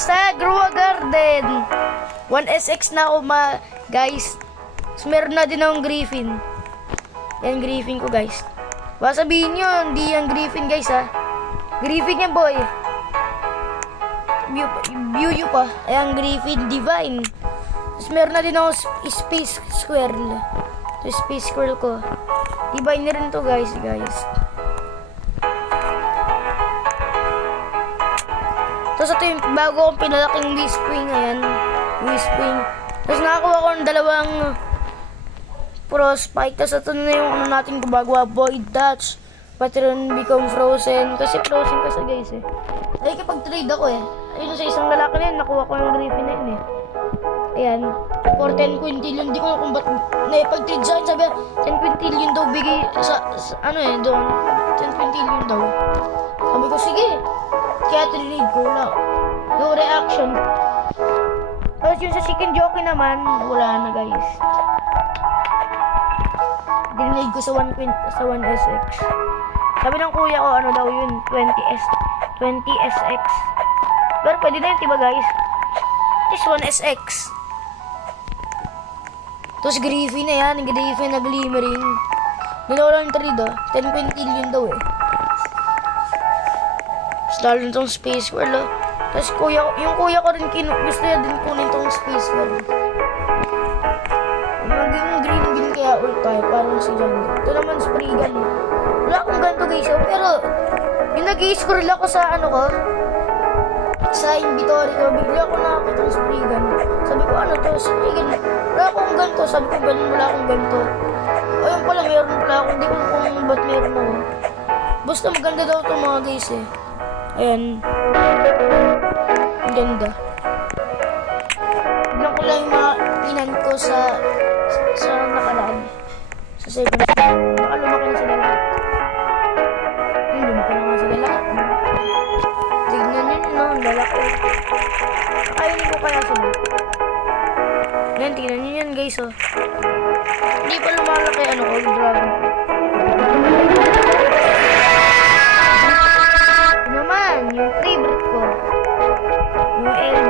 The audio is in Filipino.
sa Grua Garden. 1SX na ako guys. So, meron na din akong Griffin. Yan, Griffin ko guys. Baka sabihin nyo, hindi yan Griffin guys ha. Griffin yan boy. View pa. Ayan, Griffin Divine. Tapos meron na din ako Space Squirrel. Ito Space Squirrel ko. Divine na rin to guys. Tapos ito yung bago kong pinalaking Whispwing. Ayan. Whispwing. Tapos nakakuha ko ng dalawang Frostbite. Tapos ito na yung ano natin gumagawa. Void Touch. Patron become Frozen. Kasi Frozen kasi guys eh. Ay kapag-trade ako eh. Ayun sa isang lalaki na yun. Nakuha ko yung Griffin na yun eh. Ayan. For 10 quintillion. Di ko na kung ba't naipag-trade sa akin. Sabi 10 quintillion daw bigay sa ano eh doon. 10 quintillion daw. Sabi ko sige. Kaya trade ko na. No reaction. Tapos yung sa chicken jockey naman, wala na guys. Dinade ko sa 1SX. Sabi ng kuya ko, ano daw yun, 20SX. Pero pwede na yun, diba guys? This 1SX. Tapos Griffin na yan, Griffin na glimmering. Nilawala ng trade 10 quintillion daw eh. Lalo nitong Space World. Tapos yung kuya ko rin gusto niya din kunin itong Space World. Maging green kaya ulit tayo. Parang si John. Ito naman Spriggan. Wala akong ganito guys. Pero yung nag-i-scroll ako sa ano ko. Sa inventory ko. Bigla ako nakakita ng Spriggan. Sabi ko ano to? Spriggan. Wala akong ganito. Sabi ko wala akong ganito. Ayun pala meron pala ako. Hindi ko kung ba't meron ako. Basta maganda daw ito mga guys eh. Ayan. Ang ganda. Tignan ko lang yung mga inan ko sa nakaraan. Sa second floor. Baka lumaki na sila lahat. Lumaki na nga sila lahat. Tignan nyo no, ang lalaki. Kakainin ko kaya sila. Yan, tignan nyo yan guys oh. Hindi pa lumalaki ano ko, yung dragon. Yung favorite ko, yung LB